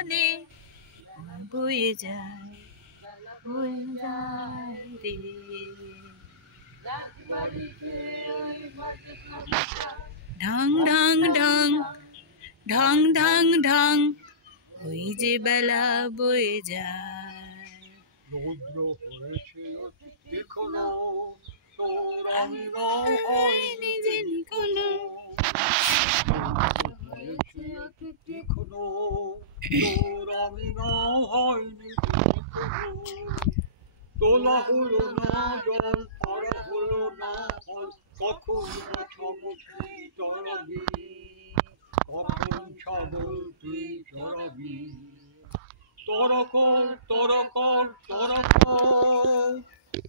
জীবনে বয়ে যায় রে। ঢং ঢং ঢং ঢং ঢং ঢং ওই যে বেলা বয়ে যায়। রৌদ্র হয়েছে এখনো তোর আমিরাও হয়নি কোনো, হয়েছে এখনো তোর আমিরাও হয়নি কোনো। তোলা হলো না জল, পড়া হলো না ফল, কখন চমকে চড়াবি, কখন ছাগল তুই চড়াবি। তরকর তরকর তরকর,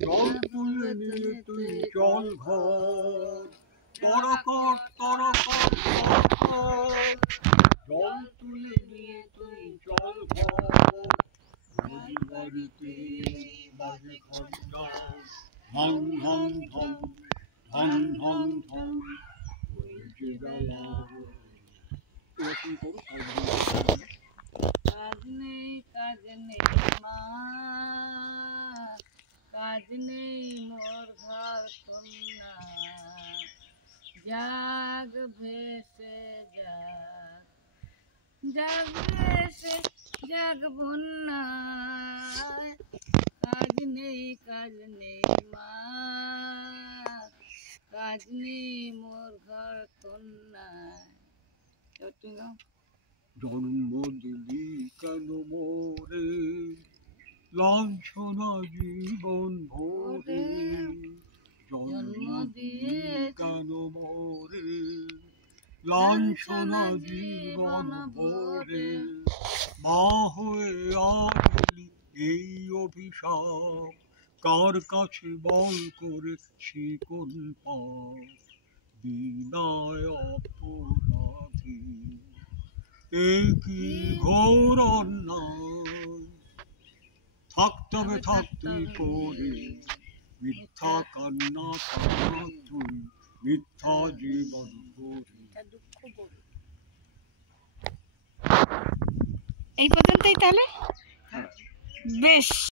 জল তুলে নিয়ে তুই জল ঘর। তরকর তরকর তরকর, জল তুলে নিয়ে তুই জল ঘর। বাড়ি বাড়িতে বাজে ঘন্টা, ঢং ঢং ঢং ঢং ঢং ঢং ওই যে বেলা। এরকম করো। কাজ নেই মা, কাজ নেই মোর ঘর কন্যা, জাগ ভেসে যাক, জাগ ভেসে জাগ বন্যা। কাজ নেই মা, কাজ নেই মোর ঘর কন্যা। জন্ম দিলি কেন মোরে, লাঞ্ছনা জীবন ভরে। জন্ম দিলি কেন মোরে, লাঞ্ছনা জীবন ভরে। মা হয়ে আলি এই অভিশাপ, কার কাছে বল করেছি কোন পাপ। বিনায় অপরাধী একই ঘোর অন্যায়, থাকতে হবে থাকতে করে মিথ্যা কান্না কান্না তুই, মিথ্যা জীবন করে। এই পর্যন্তই তাহলে বেশ।